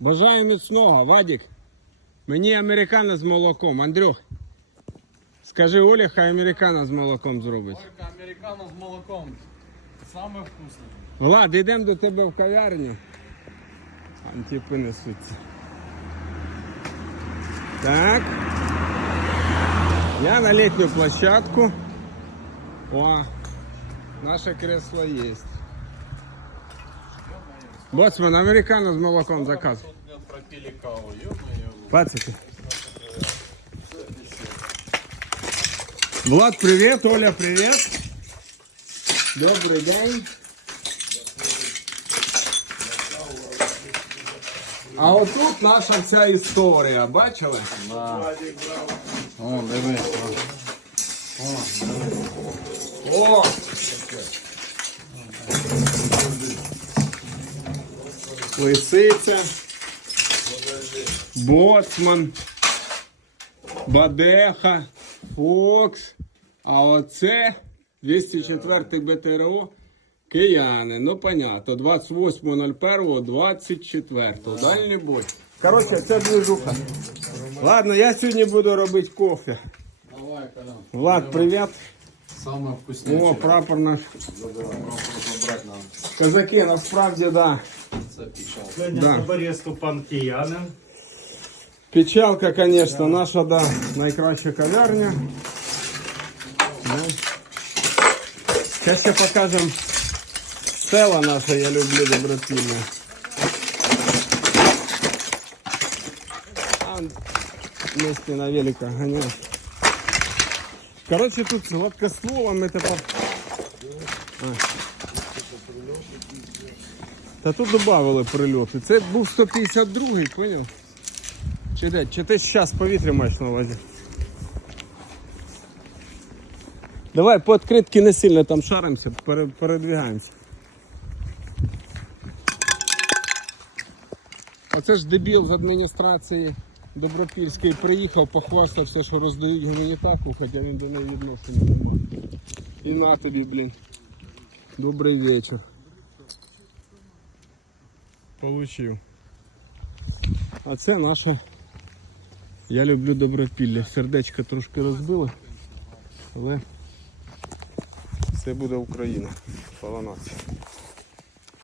Бажаю міцного, Вадік. Мені американо з молоком. Андрюх. Скажи Олі, хай американо з молоком зробить. Только американо с молоком. Самое вкусное. Влад, йдемо до тебе в кав'ярню. Антипи несуться. Так. Я на літню площадку. О, наше кресло есть. Боцман, американо з молоком заказ. Тут пропили каву. Влад, привет, Оля, привет. Добрий день. А отут наша вся історія, бачили? О, дивись. О! Лисиця. Боцман. Бадеха. Фокс. А оце 204 БТРО. Кияни. Ну, понятно. 28.01.24. Дальній бой. Коротше, це движуха. Ладно, я сьогодні буду робити кофе. Давай, Колян. Влад, привіт. Самое вкуснейшее. О, прапор наш. Забрать надо. Казаки, насправді, да. Це. Сьогодні Да. да. товариство пан киянин. Печалка, конечно, наша, да, найкраща кав'ярня. Да. Сейчас ще покажем села наше, я люблю добротільне. А, вместе на великах гоняю. Короче, тут гладкостволом это по... А. Та тут додавали прильоти. Це був 152-й, поняв? Чи де? Чи ти зараз повітря маєш на увазі? Давай по відкритки не сильно там шаримося, пере- передвигаємося. Оце ж дебіл з адміністрації Добропільської приїхав, похвастався, що роздають гуманітарку, хоча він до неї відношення не має. І на тобі, блін. Добрий вечір. Получив. А це наше. Я люблю добропілля. Сердечко трошки розбило, але це буде Україна. Слава нації.